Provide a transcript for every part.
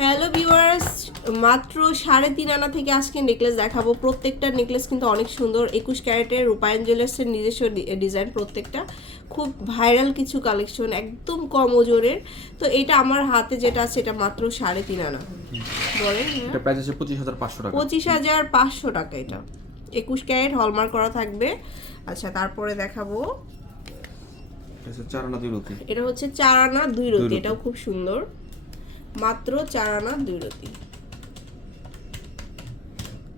Hello viewers মাত্র সাড়ে তিন আনা থেকে আজকে নেকলেস দেখাবো। প্রত্যেকটা নেকলেস কিন্তু অনেক সুন্দর। একুশ ক্যারেটের রূপায়ণ জুয়েলার্সের নিজস্ব ডিজাইন প্রত্যেকটা। খুব ভাইরাল কিছু কালেকশন একদম কম ওজনের। তো এটা আমার হাতে যেটা আছে এটা মাত্র সাড়ে তিন আনা। বলেন হ্যাঁ? এটা প্রাইস আছে পঁচিশ হাজার পাঁচশো টাকা। পঁচিশ হাজার পাঁচশো টাকা এটা। একুশ ক্যারেট হলমার্ক করা থাকবে। আচ্ছা তারপরে দেখাবো। এটা হচ্ছে চার আনা দুই রতি এটা হচ্ছে চার আনা দুই রতি। এটাও খুব সুন্দর। মাত্র চার আনা দুই রতি।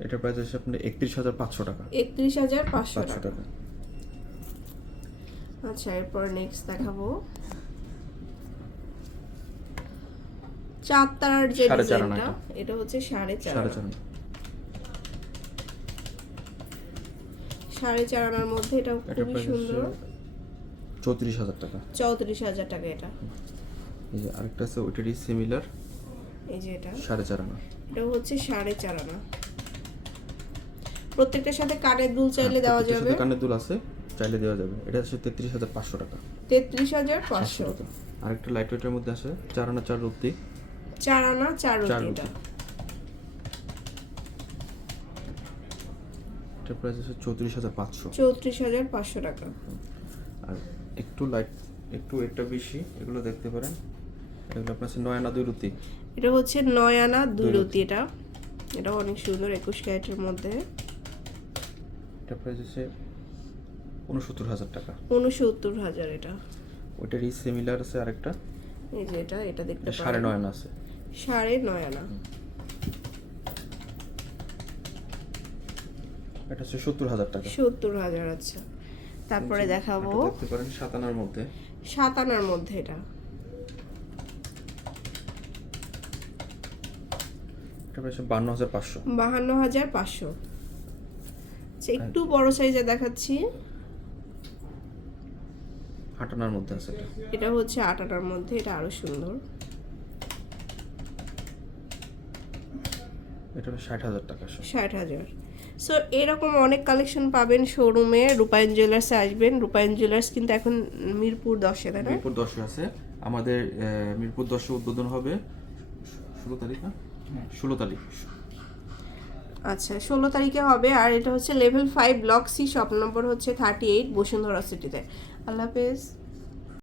এটা প্রাইস আছে আপনার একত্রিশ হাজার পাঁচশো টাকা। একত্রিশ হাজার পাঁচশো টাকা। আচ্ছা এরপর নেক্সট দেখাবো। চার তারার যে ডিজাইনটা এটা হচ্ছে সাড়ে চার সাড়ে চার আনার মধ্যে এটা এটা খুবই সুন্দর। চৌত্রিশ হাজার টাকা। চৌত্রিশ হাজার টাকা এটা। এই যে আরেকটা আছে ওইটারই সিমিলার এই যে এটা। সাড়ে চার আনা। এটা হচ্ছে সাড়ে চার আনা। প্রত্যেকটার সাথে কানের দুল চাইলে দেওয়া যাবে। কানের দুল আছে চাইলে দেওয়া যাবে। এটা হচ্ছে তেত্রিশ হাজার পাঁচশো টাকা। তেত্রিশ হাজার পাঁচশো টাকা। আরেকটা লাইট ওয়েটের মধ্যে আছে চার আনা চার রুটি। চার আনা চার রুটি এটা। এটা প্রাইস আছে চৌত্রিশ হাজার পাঁচশো। চৌত্রিশ হাজার পাঁচশো টাকা। আর একটু লাইট একটু এটা বেশি এগুলো দেখতে পারেন। এগুলো আপনার নয় আনা দুই এটা হচ্ছে নয় আনা দুই দুই এটা। এটা অনেক সুন্দর একুশ ক্যারেটের মধ্যে। এটা প্রাইস আছে উনসত্তর হাজার টাকা। উনসত্তর হাজার এটা। ওইটারই সিমিলার আছে আরেকটা। এই যে এটা এটা দেখতে সাড়ে নয় আনা আছে। সাড়ে নয় আনা। এটা হচ্ছে সত্তর হাজার টাকা। সত্তর হাজার আচ্ছা। তারপরে দেখাবো। দেখতে পারেন সাত আনার মধ্যে। সাত আনার মধ্যে এটা। এটা বান্ন হাজার পাঁচশো। বাহান্ন হাজার পাঁচশো। আচ্ছা, একটু বড় সাইজে দেখাচ্ছি। আট আনার মধ্যে আছে এটা। এটা হচ্ছে আট আনার মধ্যে এটা আরও সুন্দর। এটা ষাট হাজার টাকা ষাট হাজার। সো এরকম অনেক কালেকশন পাবেন শোরুমে রূপায়ণ জুয়েলার্সে আসবেন। রূপায়ণ জুয়েলার্স কিন্তু এখন মিরপুর দশে তাই না? মিরপুর দশে আছে। আমাদের মিরপুর দশে উদ্বোধন হবে। ষোলো তারিখ না? ষোলো তারিখ। আচ্ছা ষোলো তারিখে হবে, আর এটা হচ্ছে level five block C shop number হচ্ছে থার্টি এইট বসুন্ধরা সিটিতে আল্লাহ হাফেজ।